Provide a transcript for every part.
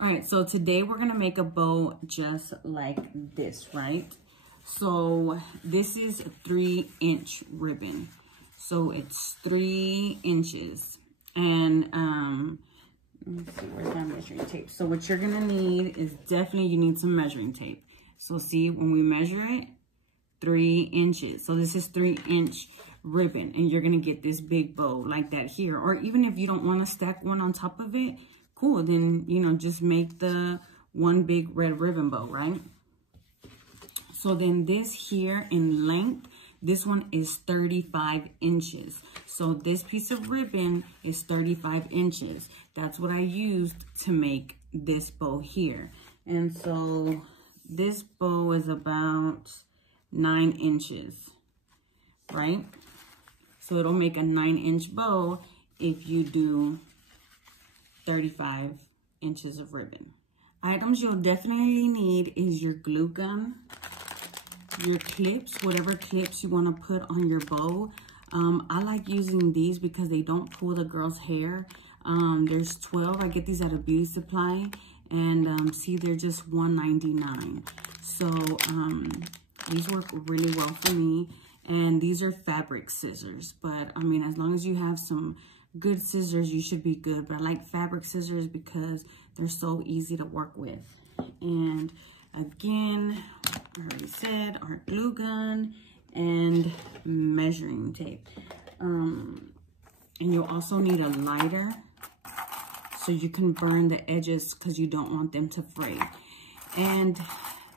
All right, so today we're gonna make a bow just like this, right? So this is a 3-inch ribbon. So it's 3 inches. And let me see, where's my measuring tape? So what you're gonna need is definitely, you need some measuring tape. So see, when we measure it, 3 inches. So this is 3-inch ribbon, and you're gonna get this big bow like that here. Or even if you don't wanna stack one on top of it, cool, then, you know, just make the one big red ribbon bow, right? So then this here in length, this one is 35 inches. So this piece of ribbon is 35 inches. That's what I used to make this bow here. And so this bow is about 9 inches, right? So it'll make a 9-inch bow if you do 35 inches of ribbon. Items you'll definitely need is your glue gun, your clips, whatever clips you want to put on your bow. I like using these because they don't pull the girl's hair. There's 12. I get these at a beauty supply, and see, they're just $1.99. So these work really well for me, and these are fabric scissors. But I mean, as long as you have some good scissors, you should be good. But I like fabric scissors because they're so easy to work with. And again, I already said, our glue gun and measuring tape. And you'll also need a lighter so you can burn the edges because you don't want them to fray. And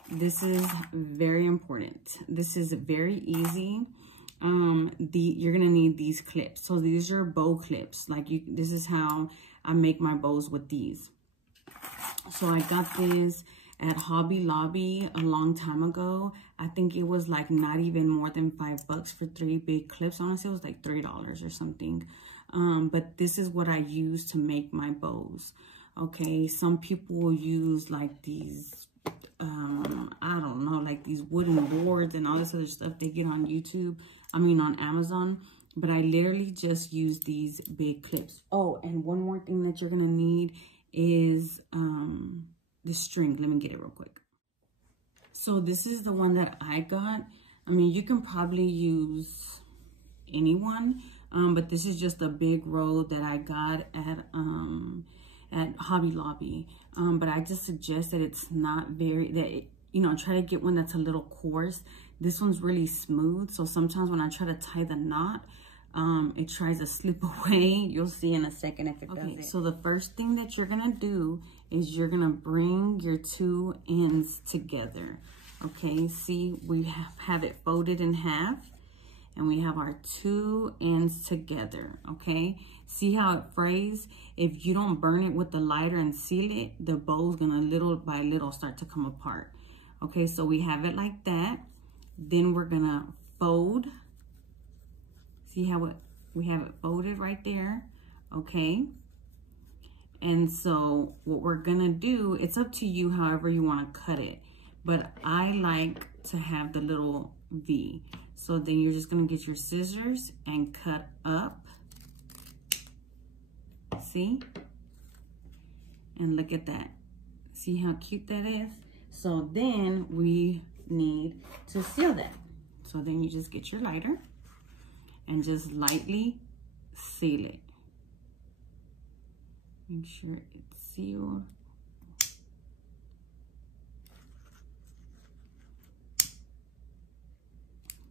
this is very important. This is very easy. You're gonna need these clips. So these are bow clips. This is how I make my bows with these. So I got this at Hobby Lobby a long time ago. I think it was like not even more than $5 for 3 big clips. Honestly, it was like $3 or something. But this is what I use to make my bows. Okay, some people will use like these, I don't know, like these wooden boards and all this other stuff they get on YouTube. I mean, on Amazon. But I literally just use these big clips. Oh, and one more thing that you're gonna need is the string. Let me get it real quick. So this is the one that I got. I mean, you can probably use any one, but this is just a big roll that I got at Hobby Lobby. But I just suggest that it's not very, you know, try to get one that's a little coarse. This one's really smooth, so sometimes when I try to tie the knot, it tries to slip away. You'll see in a second if it does. Okay, so the first thing that you're gonna do is you're gonna bring your 2 ends together. Okay, see, we have it folded in half, and we have our 2 ends together. Okay, see how it frays? If you don't burn it with the lighter and seal it, the bow's gonna little by little start to come apart. Okay, so we have it like that. Then we're gonna fold. See how we have it folded right there, okay? And so what we're gonna do, it's up to you however you wanna cut it, but I like to have the little V. So then you're just gonna get your scissors and cut up, see? And look at that. See how cute that is? So then we need to seal that. So then you just get your lighter and just lightly seal it. Make sure it's sealed.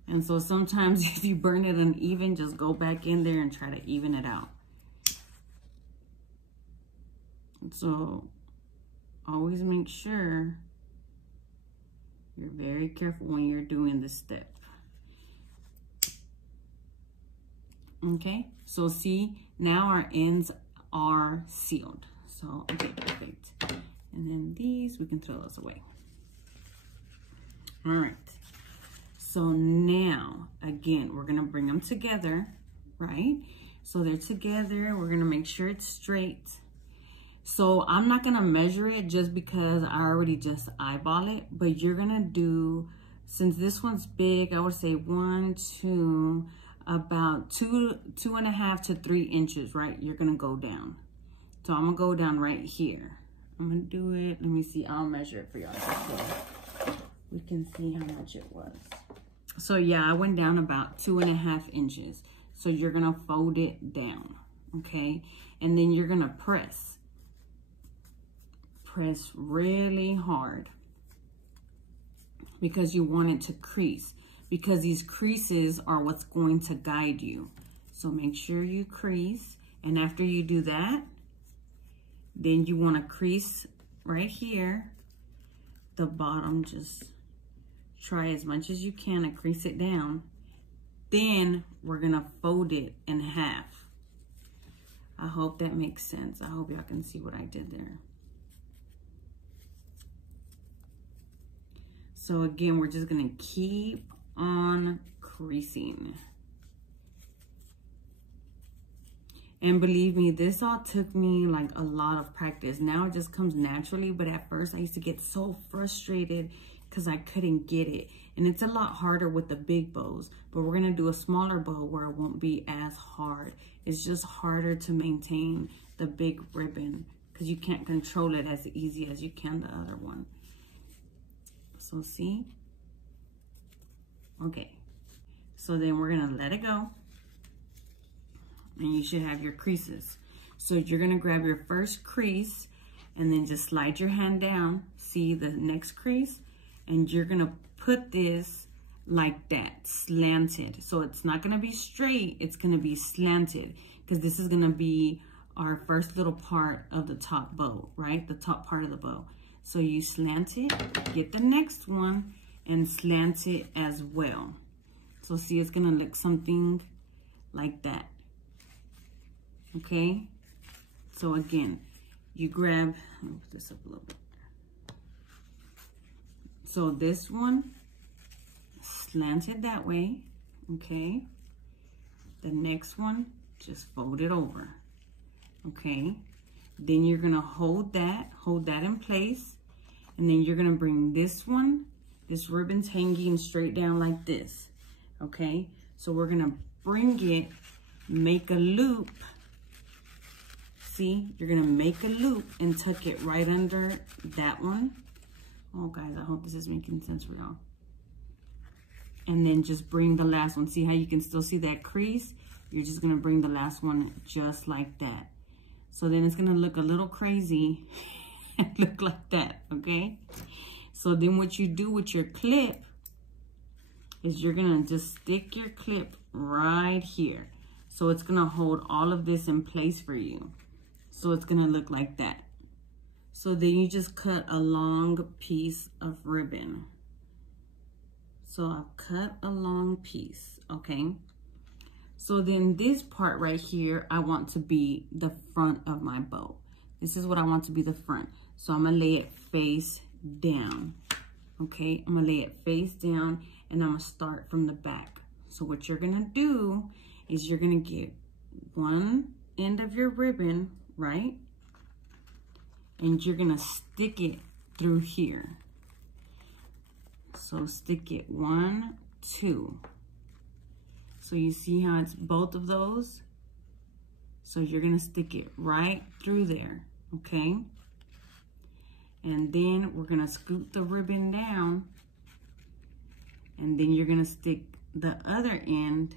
And so sometimes if you burn it uneven, just go back in there and try to even it out. So always make sure you're very careful when you're doing this step. Okay, so see, now our ends are sealed. So, okay, perfect. And then these, we can throw those away. All right. So now, again, we're gonna bring them together, right? So they're together. We're gonna make sure it's straight. So I'm not gonna measure it just because I already just eyeball it, but you're gonna do, since this one's big, I would say 1, 2, about 2.5 to 3 inches, right? You're gonna go down. So I'm gonna go down right here, I'm gonna do it. Let me see, I'll measure it for y'all so we can see how much it was. So yeah, I went down about 2.5 inches. So you're gonna fold it down, okay? And then you're gonna press really hard because you want it to crease, because these creases are what's going to guide you. So make sure you crease. And after you do that, then you want to crease right here, the bottom. Just try as much as you can to crease it down. Then we're going to fold it in half. I hope that makes sense. I hope y'all can see what I did there. So again, we're just going to keep on creasing. And believe me, this all took me like a lot of practice. Now it just comes naturally, but at first I used to get so frustrated because I couldn't get it. And it's a lot harder with the big bows, but we're gonna do a smaller bow where it won't be as hard. It's just harder to maintain the big ribbon because you can't control it as easy as you can the other one. So see? Okay, so then we're gonna let it go. And you should have your creases. So you're gonna grab your first crease and then just slide your hand down. See the next crease? And you're gonna put this like that, slanted. So it's not gonna be straight, it's gonna be slanted, because this is gonna be our first little part of the top bow, right? The top part of the bow. So you slant it, get the next one, and slant it as well. So see, it's gonna look something like that. Okay, so again, you grab, let me put this up a little bit. So this one, slanted that way, okay? The next one, just fold it over, okay? Then you're gonna hold that in place, and then you're gonna bring this one, this ribbon's hanging straight down like this, okay? So we're gonna bring it, make a loop. See, you're gonna make a loop and tuck it right under that one. Oh guys, I hope this is making sense for y'all. And then just bring the last one. See how you can still see that crease? You're just gonna bring the last one just like that. So then it's gonna look a little crazy and look like that, okay? So then what you do with your clip is you're gonna just stick your clip right here. So it's gonna hold all of this in place for you. So it's gonna look like that. So then you just cut a long piece of ribbon. So I'll cut a long piece, okay? So then this part right here, I want to be the front of my bow. This is what I want to be the front. So I'm gonna lay it face down, okay? I'm gonna lay it face down and I'm gonna start from the back. So what you're gonna do is you're gonna get one end of your ribbon, right? And you're gonna stick it through here. So stick it 1, 2. So you see how it's both of those? So you're gonna stick it right through there, okay? And then we're gonna scoop the ribbon down, and then you're gonna stick the other end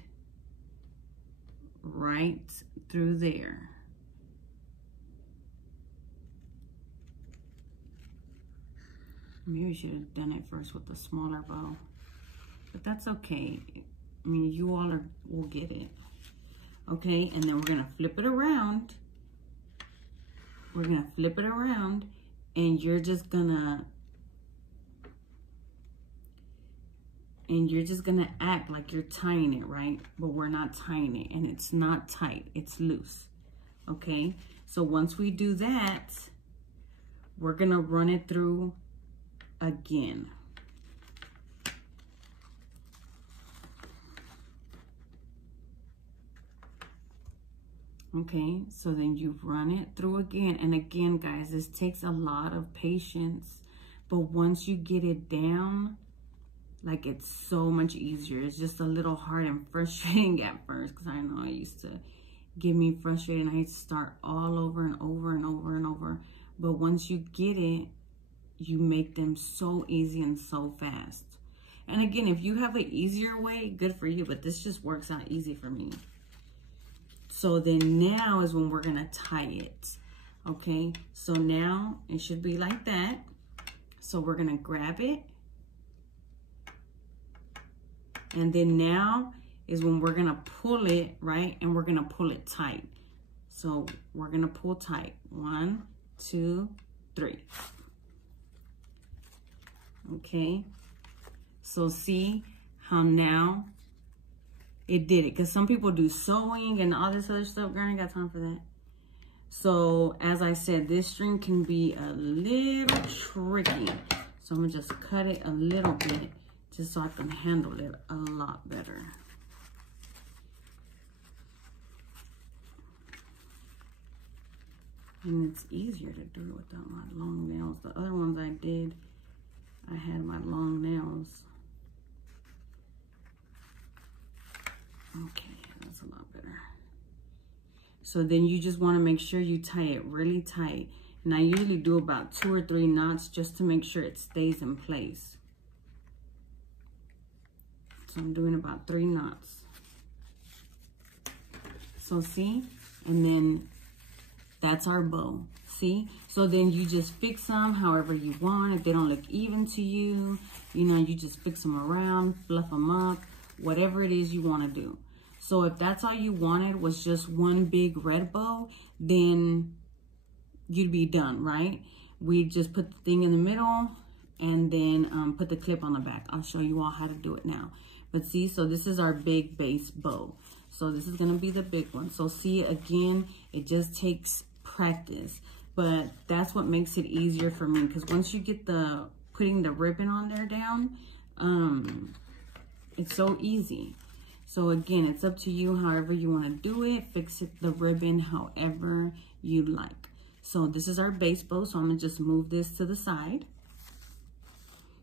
right through there. Maybe we should have done it first with the smaller bow, but that's okay. I mean, you all will get it. Okay, and then we're gonna flip it around. We're gonna flip it around, and you're just gonna act like you're tying it, right? But we're not tying it, and it's not tight, it's loose. Okay, so once we do that, we're gonna run it through again. Okay, so then you run it through again. And again, guys, this takes a lot of patience, but once you get it down, like, it's so much easier. It's just a little hard and frustrating at first, because I know it used to get me frustrated and I used to start all over and over and over and over. but once you get it, you make them so easy and so fast. And again, if you have an easier way, good for you, but this just works out easy for me. So then now is when we're gonna tie it, okay? So now it should be like that. So we're gonna grab it. And then now is when we're gonna pull it, right? And we're gonna pull it tight. So we're gonna pull tight. 1, 2, 3. Okay. So see how now it did it. Because some people do sewing and all this other stuff. Girl, I ain't got time for that. So as I said, this string can be a little tricky. So I'm gonna just cut it a little bit just so I can handle it a lot better. And it's easier to do it without my long nails. The other ones I did, I had my long nails. Okay, that's a lot better. So then you just want to make sure you tie it really tight. And I usually do about 2 or 3 knots just to make sure it stays in place. So I'm doing about 3 knots. So see, and then that's our bow, see? So then you just fix them however you want. If they don't look even to you, you know, you just fix them around, fluff them up, whatever it is you want to do. So if that's all you wanted was just one big red bow, then you'd be done, right? We just put the thing in the middle and then put the clip on the back. I'll show you all how to do it now. But see, so this is our big base bow. So this is gonna be the big one. So see, again, it just takes practice, but that's what makes it easier for me, because once you get the putting the ribbon on there down, it's so easy. So again, it's up to you however you want to do it. Fix it, the ribbon however you like. So this is our base bow, so I'm gonna just move this to the side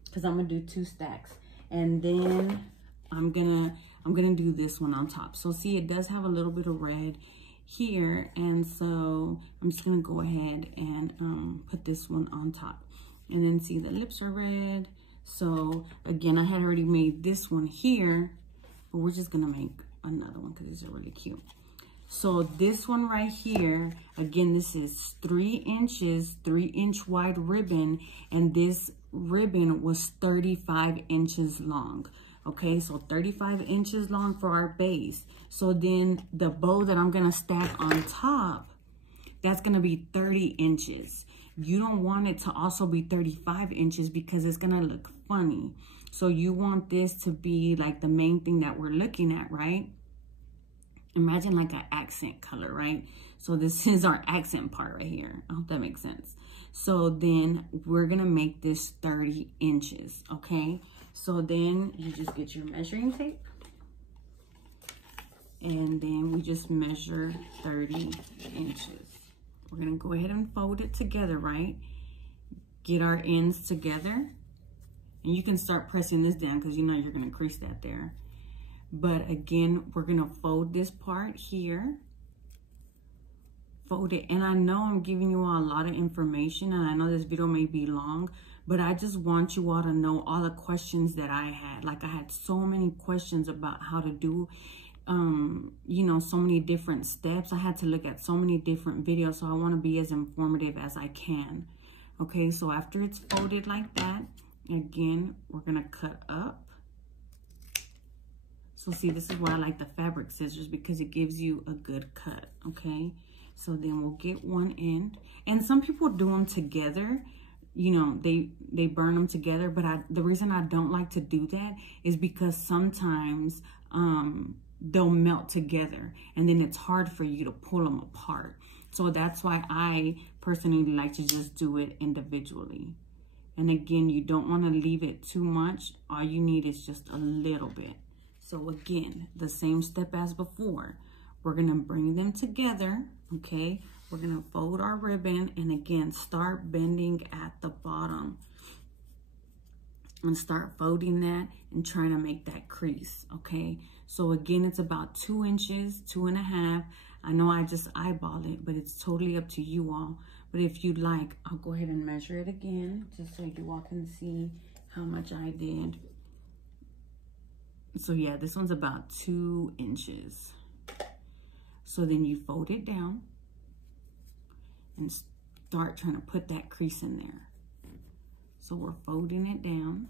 because I'm gonna do 2 stacks, and then I'm gonna do this one on top. So see, it does have a little bit of red here, and so I'm just gonna go ahead and put this one on top. And then see, the lips are red. So again, I had already made this one here, but we're just gonna make another one because these are really cute. So this one right here, again, this is 3 inches, 3-inch wide ribbon, and this ribbon was 35 inches long. Okay, so 35 inches long for our base. So then the bow that I'm gonna stack on top, that's gonna be 30 inches. You don't want it to also be 35 inches because it's gonna look funny. So you want this to be like the main thing that we're looking at, right? Imagine like an accent color, right? So this is our accent part right here. I hope that makes sense. So then we're gonna make this 30 inches, okay? So then you just get your measuring tape, and then we just measure 30 inches. We're gonna go ahead and fold it together, right? Get our ends together, and you can start pressing this down because you know you're gonna crease that there. But again, we're gonna fold this part here, fold it. And I know I'm giving you all a lot of information, and I know this video may be long, but I just want you all to know all the questions that I had. Like, I had so many questions about how to do, you know, so many different steps. I had to look at so many different videos, so I want to be as informative as I can. Okay, so after it's folded like that, again, we're gonna cut up. So see, this is why I like the fabric scissors, because it gives you a good cut, okay? So then we'll get one end. And some people do them together. You know, they burn them together, but the reason I don't like to do that is because sometimes they'll melt together, and then it's hard for you to pull them apart. So that's why I personally like to just do it individually. And again, you don't want to leave it too much. All you need is just a little bit. So again, the same step as before. We're gonna bring them together, okay? We're gonna fold our ribbon, and again, start bending at the bottom. And start folding that and trying to make that crease, okay? So again, it's about 2 inches, 2.5. I know I just eyeball it, but it's totally up to you all. But if you'd like, I'll go ahead and measure it again, just so you all can see how much I did. So yeah, this one's about 2 inches. So then you fold it down and start trying to put that crease in there. So we're folding it down.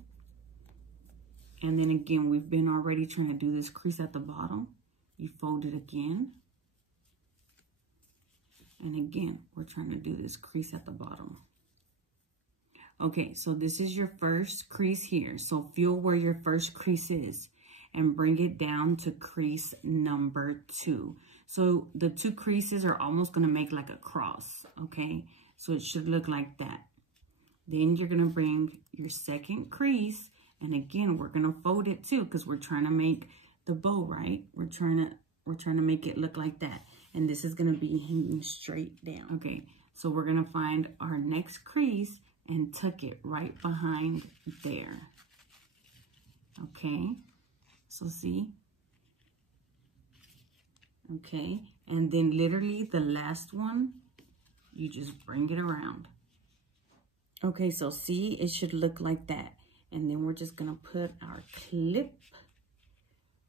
And then again, we've been already trying to do this crease at the bottom. You fold it again. And again, we're trying to do this crease at the bottom. Okay, so this is your first crease here. So feel where your first crease is and bring it down to crease number 2. So the 2 creases are almost gonna make like a cross, okay? So it should look like that. Then you're gonna bring your second crease, and again, we're gonna fold it too, because we're trying to make the bow, right? We're trying to make it look like that. And this is gonna be hanging straight down. Okay, so we're gonna find our next crease and tuck it right behind there. Okay, so see? Okay, and then literally the last one, you just bring it around. Okay, so see, it should look like that. And then we're just gonna put our clip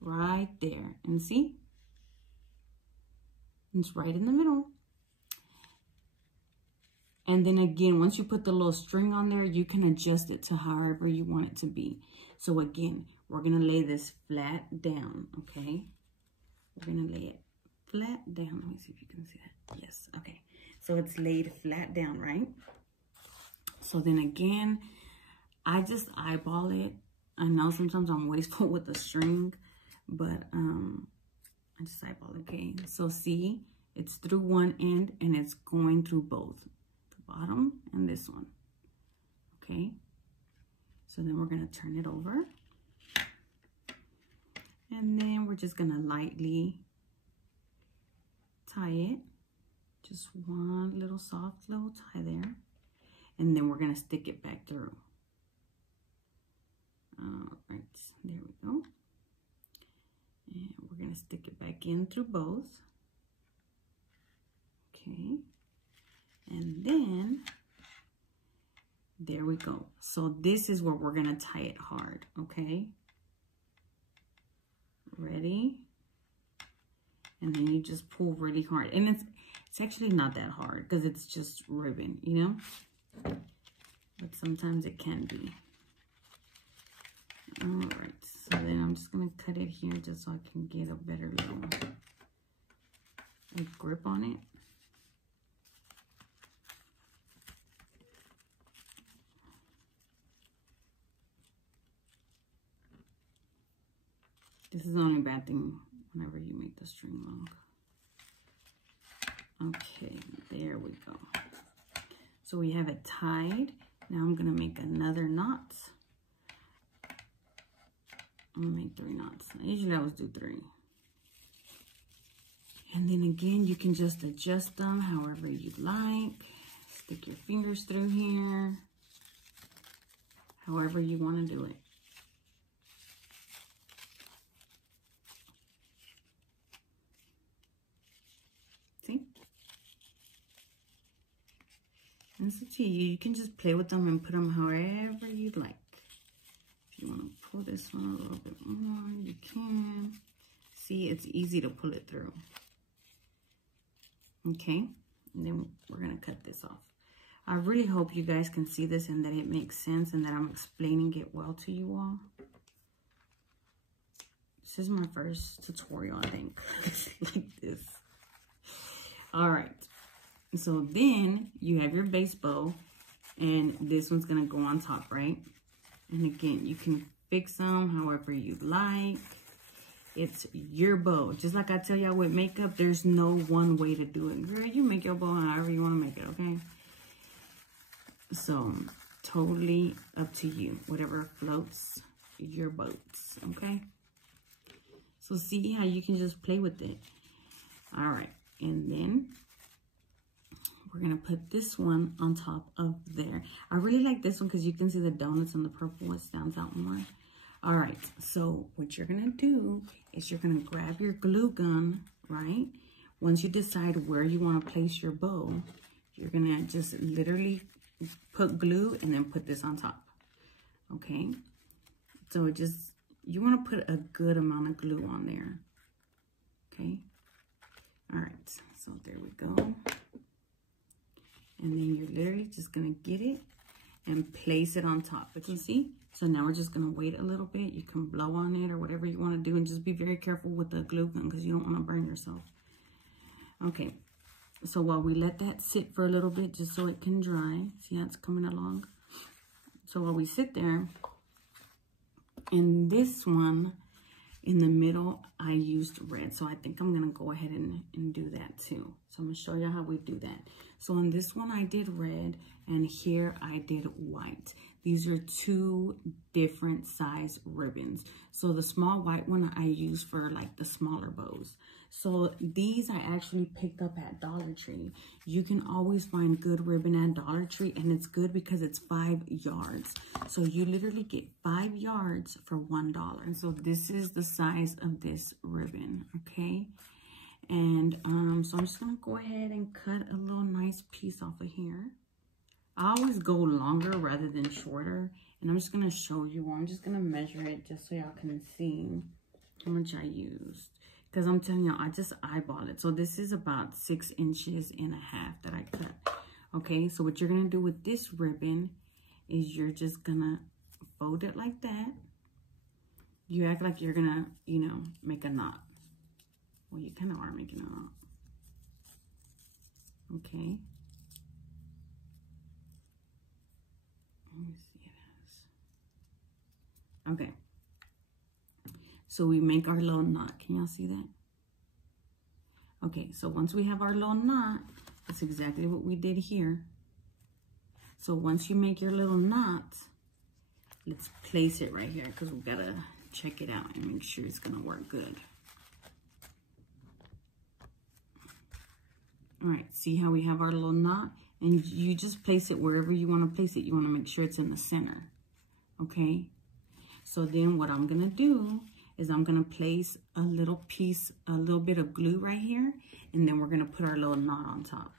right there. And see? It's right in the middle. And then again, once you put the little string on there, you can adjust it to however you want it to be. So again, we're gonna lay this flat down, okay? We're gonna lay it flat down. Let me see if you can see that. Yes, okay. So it's laid flat down, right? So then again, I just eyeball it. I know sometimes I'm wasteful with the string, but I just eyeball it, okay? So see, it's through one end and it's going through both, the bottom and this one, okay? So then we're gonna turn it over. And then we're just gonna lightly tie it. Just one little soft little tie there. And then we're gonna stick it back through. All right, there we go. And we're gonna stick it back in through both. Okay, and then there we go. So this is where we're gonna tie it hard, okay? Ready? And then you just pull really hard. And it's actually not that hard because it's just ribbon, you know? But sometimes it can be. All right, so then I'm just gonna cut it here just so I can get a better little grip on it. This is the only bad thing whenever you make the string long. Okay, there we go. So we have it tied. Now I'm gonna make another knot. I'm gonna make 3 knots. Usually I always do 3. And then again, you can just adjust them however you'd like. Stick your fingers through here. However you wanna do it. See? And it's up to you. You can just play with them and put them however you'd like. If you want to pull this one a little bit more, you can. See, it's easy to pull it through. Okay, and then we're going to cut this off. I really hope you guys can see this and that it makes sense and that I'm explaining it well to you all. This is my first tutorial, I think, like this. All right, so then you have your base bow and this one's gonna go on top, right? And again, you can fix them however you like. It's your bow. Just like I tell y'all with makeup, there's no one way to do it. Girl, you make your bow however you wanna make it, okay? So, totally up to you. Whatever floats your boats, okay? So see how you can just play with it. All right, and then we're gonna put this one on top of there. I really like this one because you can see the donuts on the purple. It stands out more. All right, so what you're gonna do is you're gonna grab your glue gun, right? Once you decide where you wanna place your bow, you're gonna just literally put glue and then put this on top, okay? So it just, you wanna put a good amount of glue on there, okay? All right, so there we go. And then you're literally just gonna get it and place it on top, but you see? So now we're just gonna wait a little bit. You can blow on it or whatever you wanna do, and just be very careful with the glue gun because you don't wanna burn yourself. Okay, so while we let that sit for a little bit, just so it can dry, see how it's coming along? So while we sit there, in this one, in the middle, I used red. So I think I'm gonna go ahead and do that too. So I'm gonna show you how we do that. So on this one, I did red, and here I did white. These are two different size ribbons. So the small white one I use for like the smaller bows. So these I actually picked up at Dollar Tree. You can always find good ribbon at Dollar Tree, and it's good because it's 5 yards. So you literally get 5 yards for $1. And so this is the size of this ribbon, okay? And so I'm just gonna go ahead and cut a little nice piece off of here. I always go longer rather than shorter, and I'm just gonna show you. I'm just gonna measure it just so y'all can see how much I used. Because I'm telling y'all, I just eyeball it. So this is about 6.5 inches that I cut. Okay, so what you're gonna do with this ribbon is you're just gonna fold it like that. You act like you're gonna, you know, make a knot. Well, you kind of are making a knot. Okay. Let me see it as. Okay. So we make our little knot. Can y'all see that? Okay, so once we have our little knot, that's exactly what we did here. So once you make your little knot, let's place it right here because we gotta check it out and make sure it's gonna work good. All right, see how we have our little knot? And you just place it wherever you want to place it. You want to make sure it's in the center, okay? So then what I'm going to do is I'm going to place a little bit of glue right here, and then we're going to put our little knot on top.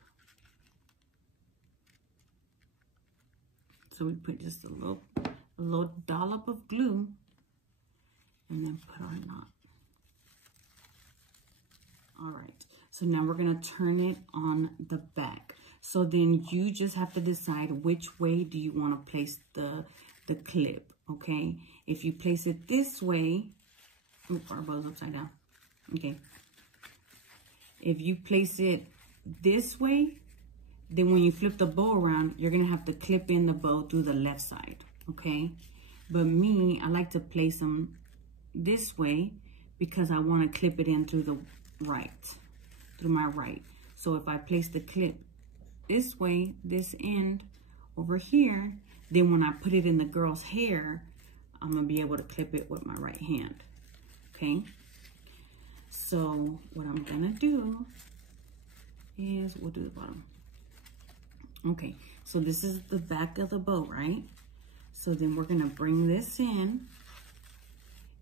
So we put just a little dollop of glue, and then put our knot. All right, so now we're gonna turn it on the back. So then you just have to decide which way do you wanna place the clip, okay? If you place it this way, oops, our bow's upside down, okay. If you place it this way, then when you flip the bow around, you're gonna have to clip in the bow through the left side, okay? But me, I like to place them this way because I wanna clip it in through the through my right. So if I place the clip this way, this end over here, then when I put it in the girl's hair, I'm gonna be able to clip it with my right hand, okay? So what I'm gonna do is, we'll do the bottom. Okay, so this is the back of the bow, right? So then we're gonna bring this in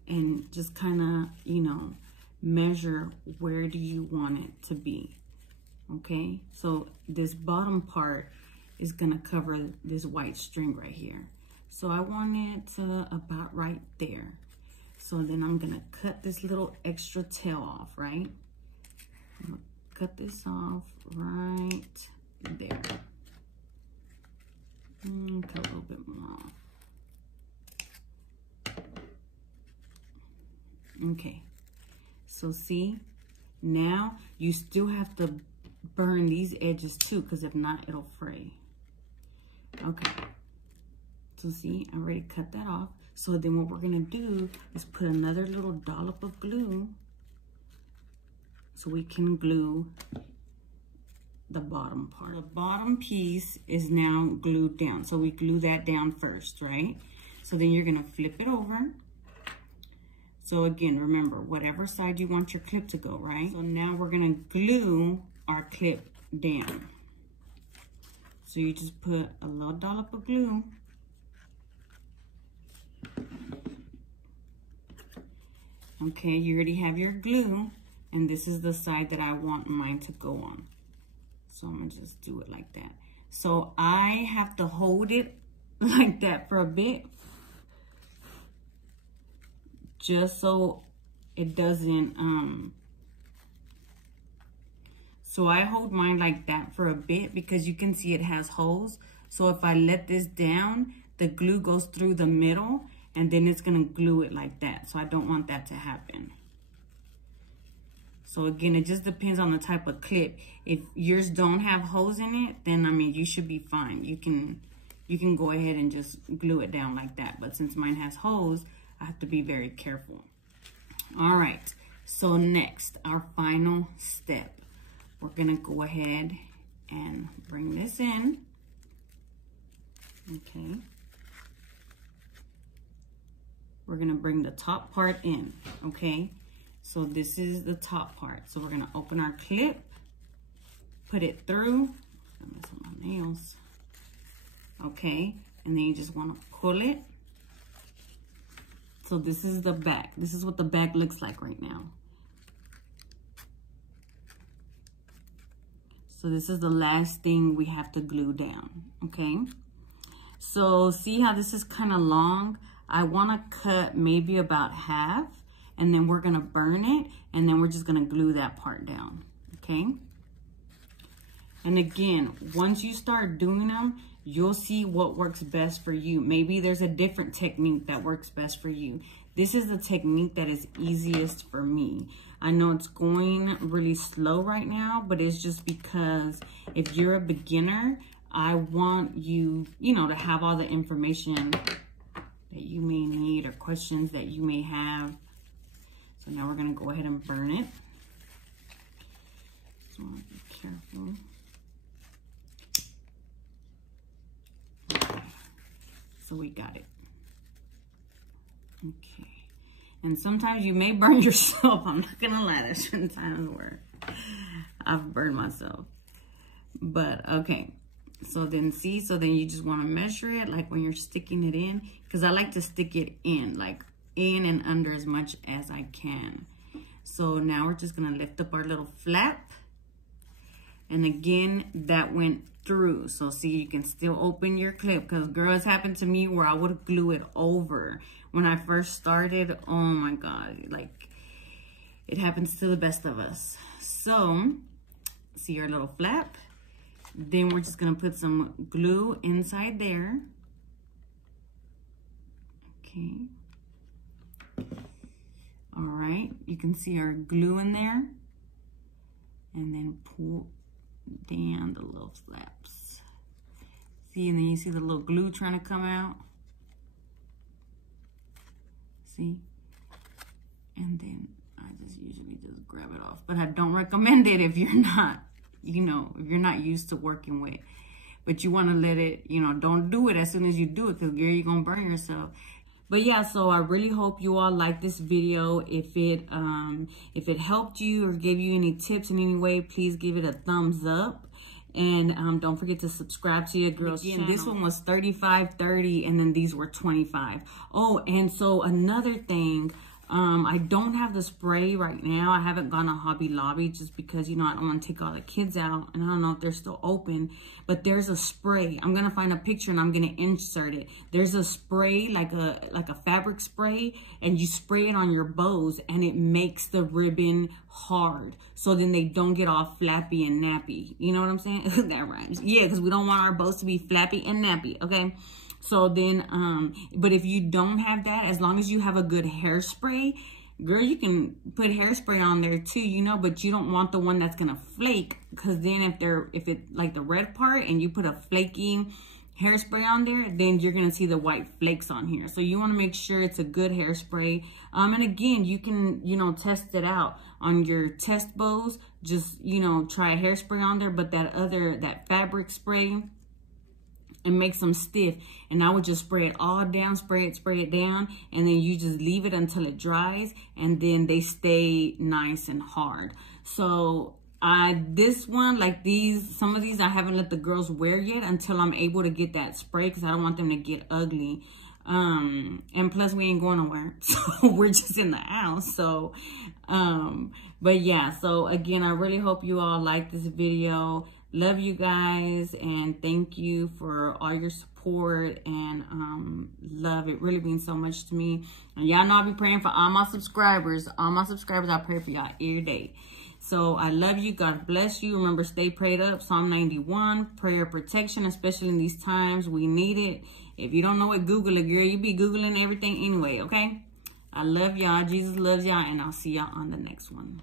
and just kind of, you know, measure where do you want it to be, okay? So this bottom part is gonna cover this white string right here. So I want it to about right there. So then I'm gonna cut this little extra tail off, right? I'm gonna cut this off right there. Cut a little bit more off. Okay. So see, now you still have to burn these edges too, because if not, it'll fray. Okay. So see, I already cut that off. So then what we're gonna do is put another little dollop of glue so we can glue the bottom part. The bottom piece is now glued down. So we glue that down first, right? So then you're gonna flip it over. So again, remember, whatever side you want your clip to go, right? So now we're gonna glue our clip down. So you just put a little dollop of glue. Okay, you already have your glue, and this is the side that I want mine to go on. So I'm gonna just do it like that. So I have to hold it like that for a bit, just so it doesn't, so I hold mine like that for a bit because you can see it has holes. So if I let this down, the glue goes through the middle and then it's gonna glue it like that. So I don't want that to happen. So again, it just depends on the type of clip. If yours don't have holes in it, then I mean, you should be fine. You can go ahead and just glue it down like that. But since mine has holes, I have to be very careful. All right, so next, our final step. We're gonna go ahead and bring this in, okay? We're gonna bring the top part in, okay? So this is the top part. So we're gonna open our clip, put it through, I'm mess up my nails, okay? And then you just wanna pull it. So this is the back. This is what the back looks like right now. So this is the last thing we have to glue down, okay? So see how this is kind of long? I wanna cut maybe about half, and then we're gonna burn it, and then we're just gonna glue that part down, okay? And again, once you start doing them, you'll see what works best for you. Maybe there's a different technique that works best for you. This is the technique that is easiest for me. I know it's going really slow right now, but it's just because if you're a beginner, I want you, to have all the information that you may need or questions that you may have. So now we're gonna go ahead and burn it. So be careful. Okay. So we got it. Okay. And sometimes you may burn yourself. I'm not gonna lie, there's certain times where I've burned myself. But okay. So then you just wanna measure it like when you're sticking it in, because I like to stick it in, like in and under as much as I can. So now we're just gonna lift up our little flap. And again, that went through. So see, you can still open your clip, because girls, happened to me where I would glue it over. When I first started, oh my God, like it happens to the best of us. So see your little flap. Then we're just gonna put some glue inside there. Okay. All right, you can see our glue in there. And then pull down the little flaps. See, and then you see the little glue trying to come out. See? And then I just usually just grab it off. But I don't recommend it if you're not, if you're not used to working with. But you want to let it, don't do it as soon as you do it, because girl, you're going to burn yourself. But yeah, so I really hope you all like this video. If it helped you or gave you any tips in any way, please give it a thumbs up. And don't forget to subscribe to your girl's channel. This one was $35.30, and then these were $25. Oh, and so another thing, I don't have the spray right now. I haven't gone to Hobby Lobby just because, I don't want to take all the kids out, and I don't know if they're still open, but there's a spray. I'm going to find a picture and I'm going to insert it. There's a spray, like a fabric spray, and you spray it on your bows and it makes the ribbon hard. So then they don't get all flappy and nappy. You know what I'm saying? That rhymes. Yeah, because we don't want our bows to be flappy and nappy, okay? So then, but if you don't have that, as long as you have a good hairspray, girl, you can put hairspray on there too, but you don't want the one that's gonna flake, because then if it like the red part and you put a flaky hairspray on there, then you're gonna see the white flakes on here. So you wanna make sure it's a good hairspray. And again, you can, test it out on your test bows. Just, try a hairspray on there, but that fabric spray, it makes them stiff, and I would just spray it all down, spray it down, and then you just leave it until it dries, and then they stay nice and hard. So this one, like some of these I haven't let the girls wear yet until I'm able to get that spray, because I don't want them to get ugly. And plus we ain't going nowhere, so we're just in the house. So but yeah, so again, I really hope you all like this video. Love you guys, and thank you for all your support and love. It really means so much to me. And y'all know I'll be praying for all my subscribers. All my subscribers, I pray for y'all every day. So I love you. God bless you. Remember, stay prayed up. Psalm 91, prayer protection, especially in these times. We need it. If you don't know it, Google it, girl. You be Googling everything anyway, okay? I love y'all. Jesus loves y'all, and I'll see y'all on the next one.